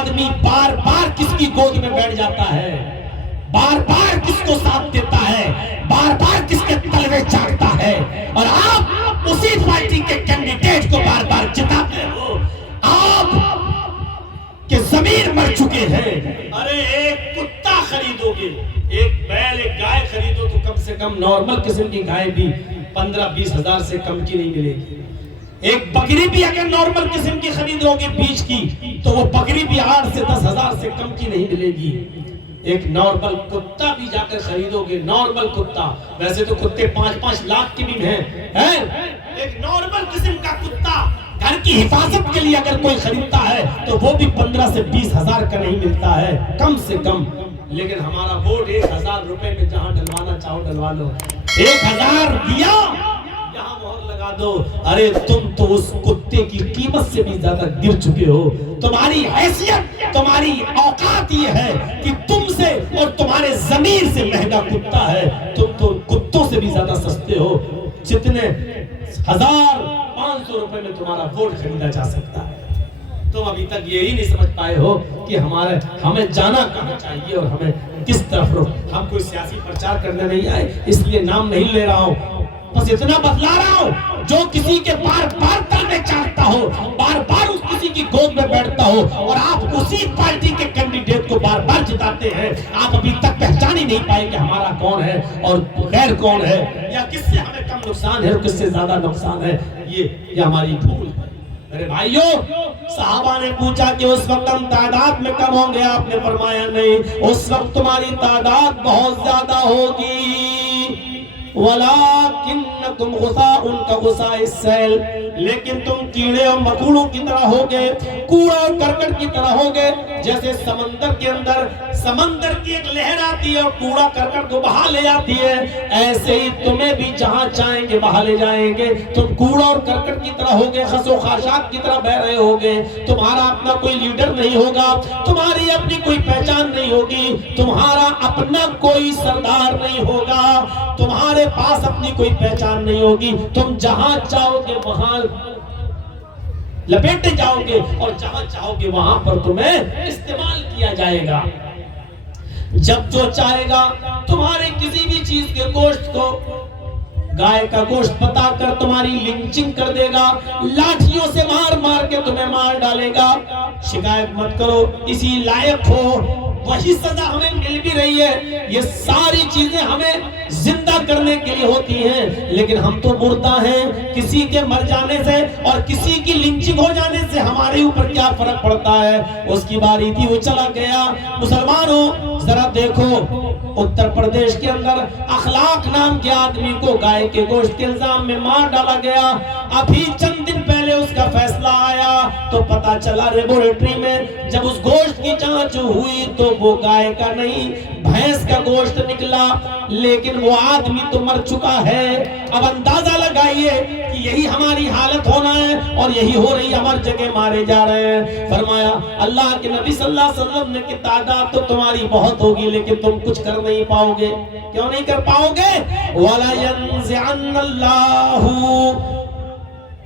آدمی بار بار کس کی گود میں بیٹھ جاتا ہے، بار بار کس کو ساتھ دیتا ہے، بار بار کس کے تلوے چاٹتا ہے، اور آپ اسی پارٹی کے کینڈیڈیٹ کو بار بار جتاتے ہو۔ آپ کے ضمیر مر چکے ہیں۔ ارے ایک کتا خریدو گے، ایک بیل ایک گائے خریدو تو کم سے کم نارمل قسم کی گائے بھی 15-20 ہزار سے کم کی نہیں ملے گی۔ ایک بکری بھی اگر نارمل قسم کی خریدو گے بیچ کی تو وہ بکری بھی 8 سے 10 ہزار سے کم کی نہیں ملے گی۔ ایک نارمل کتا بھی جا کر خریدو گے، نارمل کتا، ویسے تو کتے 5-5 لاکھ کی بھی ہیں، ایک نارمل قسم کا کتا گھر کی حفاظت کے لیے اگر کوئی خریدتا ہے تو وہ بھی 15 سے 20 ہزار کا نہیں ملتا ہے کم سے کم۔ لیکن ہمارا ووٹ 1000 روپے میں جہاں ڈلوانا چاہو ڈلوا لو، 1000 دیا یہاں مہر لگا دو۔ ارے تم تو اس کتے کی قیمت سے بھی زیادہ گر چکے ہو۔ تمہاری حیثیت، تمہاری اوقات یہ ہے کہ تم سے اور تمہارے ضمیر سے مہنگا کتا ہے، تم تو کتوں سے بھی زیادہ سستے ہو۔ جتنے 1500 روپے میں تمہارا ووٹ خریدا جا سکتا ہے۔ تم ابھی تک یہی نہیں سمجھ پائے ہو کہ ہمیں جانا کہاں چاہیے اور ہمیں کس طرف رخ۔ ہم کوئی سیاسی پرچار کرنے نہیں آئے، اس لیے نام نہیں لے رہا ہوں، بس اتنا بتلا رہا ہوں جو کسی کے بار بار تلوے چاٹتا ہو، بار بار اس کسی کی گود میں بیٹھتا ہو، اور آپ اسی پارٹی کے کینڈیڈیٹ کو بار بار جتاتے ہیں۔ آپ ابھی تک پہچان ہی نہیں پائے کہ ہمارا کون ہے اور غیر کون ہے، یا کس سے ہمیں کم نقصان ہے اور کس سے زیادہ نقصان ہے۔ یہ ہماری بھول ہے۔ میرے بھائیوں، صحابہ نے پوچھا کہ اس وقت ہم تعداد میں کم ہوں گے، آپ نے فرمایا نہیں، اس وقت تمہاری تعداد بہت زیادہ ہوگی، وَلَكِنَّكُمْ غُثَاءٌ كَغُثَاءِ السَّيْلِ، لیکن تم کیڑے اور مکوڑوں کی طرح ہوگے، کوڑا اور کرکٹ کی طرح ہوگے۔ جیسے سمندر کے اندر سمندر کی ایک لہر آتی ہے اور کوڑا کرکٹ کو بہا لے جاتی ہے، ایسے ہی تمہیں بھی جہاں چاہیں گے بہا لے جائیں گے۔ تم کوڑا اور کرکٹ کی طرح ہوگے، خس و خاشاک کی طرح بہ رہے ہوگے۔ تمہارا اپنا کوئی لیڈر نہیں ہوگا، تمہاری اپنی کوئی پہچان نہیں ہوگی، تمہارا اپنا کوئی سردار نہیں ہوگا، تمہارے پاس اپنی کوئی پہچان نہیں ہوگی۔ تم جہاں چاہو گے وہاں لپیٹے جاؤ گے، اور جہاں چاہو گے وہاں پر تمہیں استعمال کیا جائے گا۔ جب جو چاہے گا تمہارے کسی بھی چیز کے گوشت کو، گائے کا گوشت بتا کر تمہاری لنچنگ کر دے گا، لاٹھیوں سے مار مار کے تمہیں مار ڈالے گا۔ شکایت مت کرو، اسی لائق ہو، وہی سزا ہمیں مل بھی رہی ہے۔ یہ ساری چیزیں ہمیں زندہ کرنے کے لیے ہوتی ہیں، لیکن ہم تو مردہ ہیں۔ کسی کے مر جانے سے اور کسی کی لنچنگ ہو جانے سے ہمارے اوپر کیا فرق پڑتا ہے؟ اس کی باری تھی، وہ چلا گیا۔ مسلمانوں ذرا دیکھو، اتر پردیش کے اندر اخلاق نام کے آدمی کو گائے کے گوشت کے الزام میں مار ڈالا گیا۔ ابھی چند دن پہلے اس کا فیصلہ آیا تو پتا چلا لیبورٹری میں جب اس گوشت کی جانچ ہوئی تو وہ گائے کا نہیں، بھینس کا گوشت نکلا، لیکن وہ آدمی تو مر چکا ہے۔ اب اندازہ لگائیے کہ یہی ہماری حالت ہونا ہے اور یہی ہو رہی، ہماری جگہ مارے جا رہے ہیں۔ فرمایا اللہ کے نبی صلی اللہ علیہ وسلم نے کہ تعداد تو تمہاری بہت ہوگی لیکن تم کچھ کر نہیں پاؤ گے۔ کیوں نہیں کر پاؤ گے؟ وَلَا يَنزِعَنَّ اللَّهُ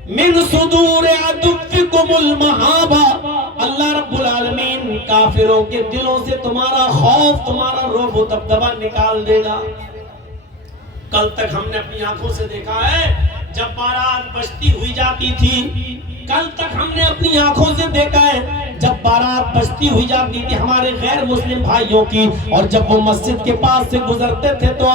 من صدور عدوکم المہابہ، اللہ رب العالمین کافروں کے دلوں سے تمہارا خوف، تمہارا رعب و دبدبہ نکال دے گا۔ کل تک ہم نے اپنی آنکھوں سے دیکھا ہے جب بارات بجتی ہوئی جاتی تھی، کل تک ہم نے اپنی آنکھوں سے دیکھا ہے جب بارات بجتی ہوئی جاتی تھی ہمارے غیر مسلم بھائیوں کی، اور جب وہ مسجد کے پاس سے گزرتے تھے تو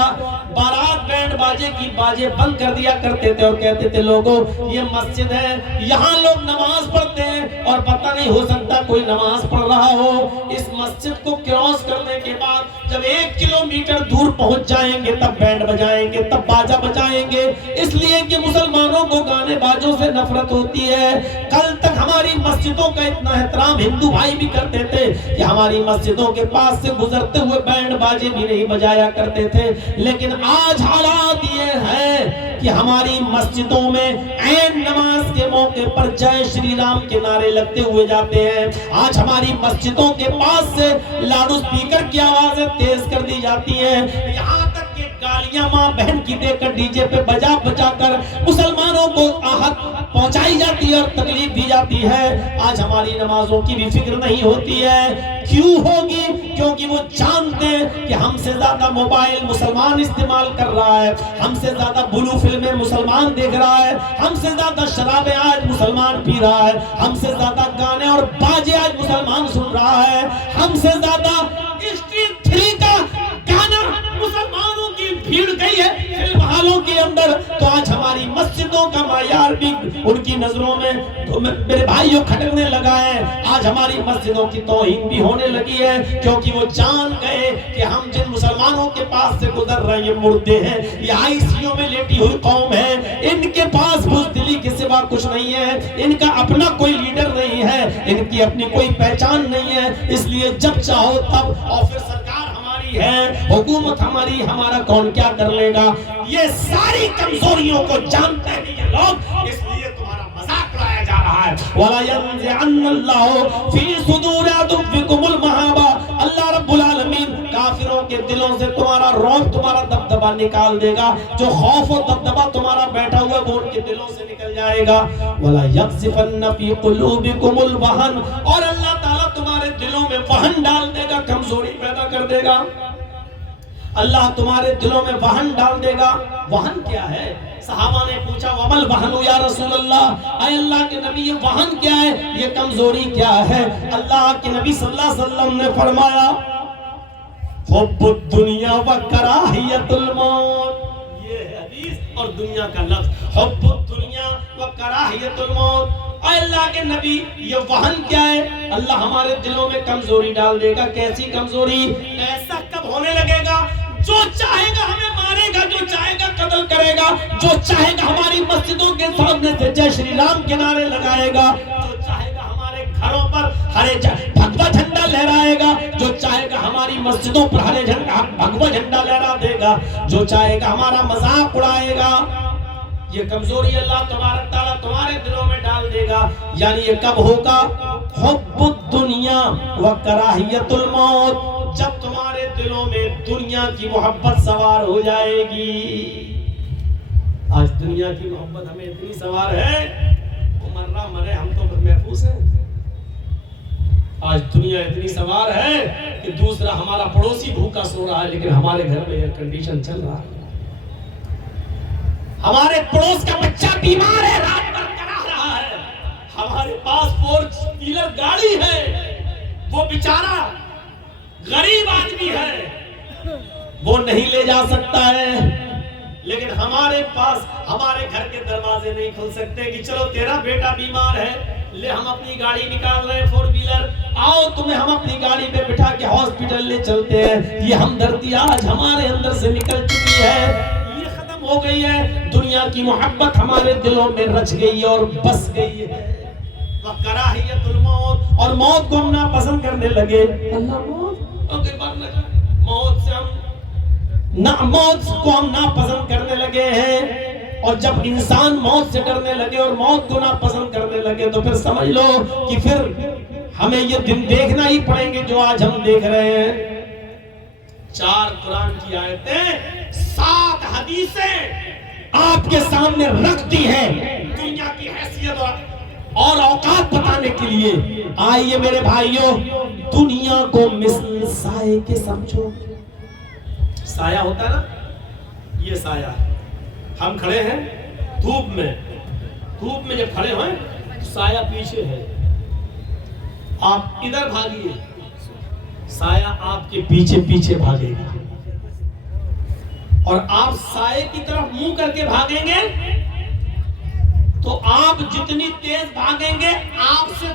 بارات بینڈ باجے کی باجے بند کر دیا کرتے تھے اور کہتے تھے لوگوں یہ مسجد ہے، یہاں لوگ نماز پڑھتے ہیں اور پتہ نہیں ہو سکتا کوئی نماز پڑھ رہا ہو۔ اس مسجد کو کراس کرنے کے بعد جب 1 کلومیٹر دور پہنچ جائیں گے تب بینڈ بجائیں گے، تب باجا بجائیں گے، اس لیے کہ مسلمانوں کو گانے باجوں سے نفرت ہوتی ہے۔ کل تک ہماری مسجدوں کا اتنا احترام ہندو بھائی بھی کرتے تھے کہ ہماری مسجدوں کے پاس سے گزرتے ہوئے بینڈ باجے بھی نہیں بجایا کرتے تھے، لیکن آج حالات یہ ہیں کہ ہماری مسجدوں میں عین نماز کے موقع پر جے شری رام کے نعرے لگتے ہوئے جاتے ہیں۔ آج ہماری مسجدوں کے پاس سے لاؤڈ اسپیکر کی آوازیں تیز کر دی جاتی ہیں، یہاں تک کہ گالیاں ماں بہن کی دے کر ڈی جے پہ بجا بجا کر مسلمانوں کو پہنچائی جاتی ہے اور تکلیف دی جاتی ہے. آج ہماری نمازوں کی بھی فکر نہیں ہوتی ہے. کیوں ہوگی؟ کیونکہ وہ جانتے ہیں کہ ہم سے زیادہ موبائل مسلمان استعمال کر رہا ہے, ہم سے زیادہ بلو فلمیں مسلمان دیکھ رہا ہے, ہم سے زیادہ شرابیں آج مسلمان پی رہا ہے, ہم سے زیادہ گانے اور باجے آج مسلمان سن رہا ہے, ہم سے زیادہ اسٹریٹ 3 کا گانا مسلمانوں کی بھیڑ گئی ہے فلم ہالوں کے اندر. تو آج ہماری مسجدوں کا معیار بھی ان کی نظروں میں میرے بھائیوں کھٹکنے لگا ہے. آج ہماری مسجدوں کی توہین بھی ہونے لگی ہے, کیونکہ وہ جان گئے کہ ہم جن مسلمانوں کے پاس سے گزر رہے ہیں مردے ہیں, یہ آئی سی یو میں لیٹی ہوئی قوم ہے. ان کے پاس بزدلی کے سوا کچھ نہیں ہے, ان کا اپنا کوئی لیڈر نہیں ہے, ان کی اپنی کوئی پہچان نہیں ہے. اس لیے جب چاہو تب, اور پھر سرکار ہماری ہے, حکومت ہماری, ہمارا کون کیا کر لے گا. یہ ساری کمزوریوں کو جانتے ہیں یہ لوگ, اس لیے تمہارا مذاق اڑایا جا رہا ہے. وَلَا يَنزِعَنَّ اللَّهُ فِي صُدُورِ عَدُوِّكُمُ الْمَهَابَةَ, اللہ رب العالمین کافروں کے دلوں سے تمہارا رعب, تمہارا دبدبا نکال دے گا. جو خوف و دبدبا تمہارا بیٹھا ہوا وہ ان کے دلوں سے نکل جائے گا. وَلَا يَقْذِفَنَّ فِي قُلُوبِكُمُ الْوَهْنَ, اور اللہ تعالیٰ تمہارے دلوں میں وہن ڈال دے گا, کمزوری پیدا کر دے گا. اللہ تمہارے دلوں میں وہن ڈال دے گا. وہن کیا ہے؟ صحابہ نے پوچھا وَمَا الْوَهْنُ یا رسول اللہ, اے اللہ کے نبی یہ وہن کیا ہے, یہ کمزوری کیا ہے؟ اللہ کے نبی صلی اللہ علیہ وسلم نے فرمایا حب الدنیا وکراہیت الموت. یہ ہے حدیث اور دنیا کا لفظ, حب الدنیا وکراہیت الموت. اے اللہ کے نبی یہ وہن کیا ہے؟ اللہ ہمارے دلوں میں کمزوری ڈال دے گا. کیسی کمزوری؟ ایسا کب ہونے لگے گا؟ جو چاہے گا ہمیں مارے گا, جو چاہے گا قتل کرے گا, جو چاہے گا ہماری مسجدوں کے سامنے سے جے شری رام کے نعرے لگائے گا, جو چاہے گا ہمارے گھروں پر ہرے بھگوا جھنڈا لہرائے گا, جو چاہے گا ہماری مسجدوں پر ہرے جھنڈا بھگوا جھنڈا لہرا دے گا, جو چاہے گا ہمارا مذاق اڑائے گا. یہ کمزوری اللہ تبارک تعالیٰ تمہارے دلوں میں ڈال دے گا. یعنی یہ کب ہوگا؟ حب الدنیا وکراہیت الموت, جب تمہارے دلوں میں دنیا کی محبت سوار ہو جائے گی. آج دنیا کی محبت ہمیں اتنی سوار ہے, وہ مر رہا مرے ہم تو محفوظ ہیں. آج دنیا اتنی سوار ہے کہ دوسرا ہمارا پڑوسی بھوکا سو رہا ہے لیکن ہمارے گھر میں ایئر کنڈیشن چل رہا ہے. ہمارے پڑوس کا بچہ بیمار ہے, رات بھر کرا رہا ہے, ہمارے پاس 4 ویلر گاڑی ہے, وہ بیچارہ غریب آدمی ہے, وہ نہیں لے جا سکتا ہے. لیکن ہمارے پاس ہمارے گھر کے دروازے نہیں کھل سکتے کہ چلو تیرا بیٹا بیمار ہے, لے ہم اپنی گاڑی نکال رہے ہیں 4 ویلر, آؤ تمہیں ہم اپنی گاڑی پہ بٹھا کے ہاسپٹل لے چلتے ہیں. یہ ہمدردی آج ہمارے اندر سے نکل چکی ہے, ہو گئی ہے. دنیا کی محبت ہمارے دلوں میں رچ گئی اور بس گئی ہے. وکراہیت الموت, اور موت کو ہم ناپسند کرنے لگے. اللہ موت سے موت کو ہم ناپسند کرنے لگے ہیں. اور جب انسان موت سے ڈرنے لگے اور موت کو ناپسند کرنے لگے تو پھر سمجھ لو کہ پھر ہمیں یہ دن دیکھنا ہی پڑیں گے جو آج ہم دیکھ رہے ہیں. 4 قرآن کی آیتیں, 7 حدیثیں آپ کے سامنے رکھ دی ہیں دنیا کی حیثیت اور اوقات بتانے کے لیے. آئیے میرے بھائیوں, دنیا کو مثل سائے کے سمجھو. سایہ ہوتا ہے نا, یہ سایہ ہے. ہم کھڑے ہیں دھوپ میں جب کھڑے ہوئے سایہ پیچھے ہے, آپ ادھر بھاگیے, سایہ آپ کے پیچھے پیچھے بھاگے گا, اور آپ سائے کی طرف منہ کر کے بھاگیں گے تو آپ جتنی تیز بھاگیں گے آپ سے